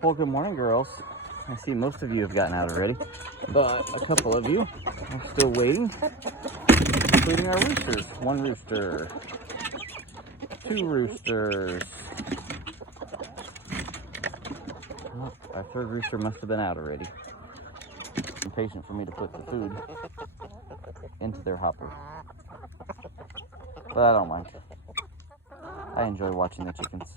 Well, good morning, girls. I see most of you have gotten out already, but a couple of you are still waiting, including our roosters. One rooster, two roosters. Oh, our third rooster must have been out already. Impatient for me to put the food into their hopper, but I don't mind. I enjoy watching the chickens.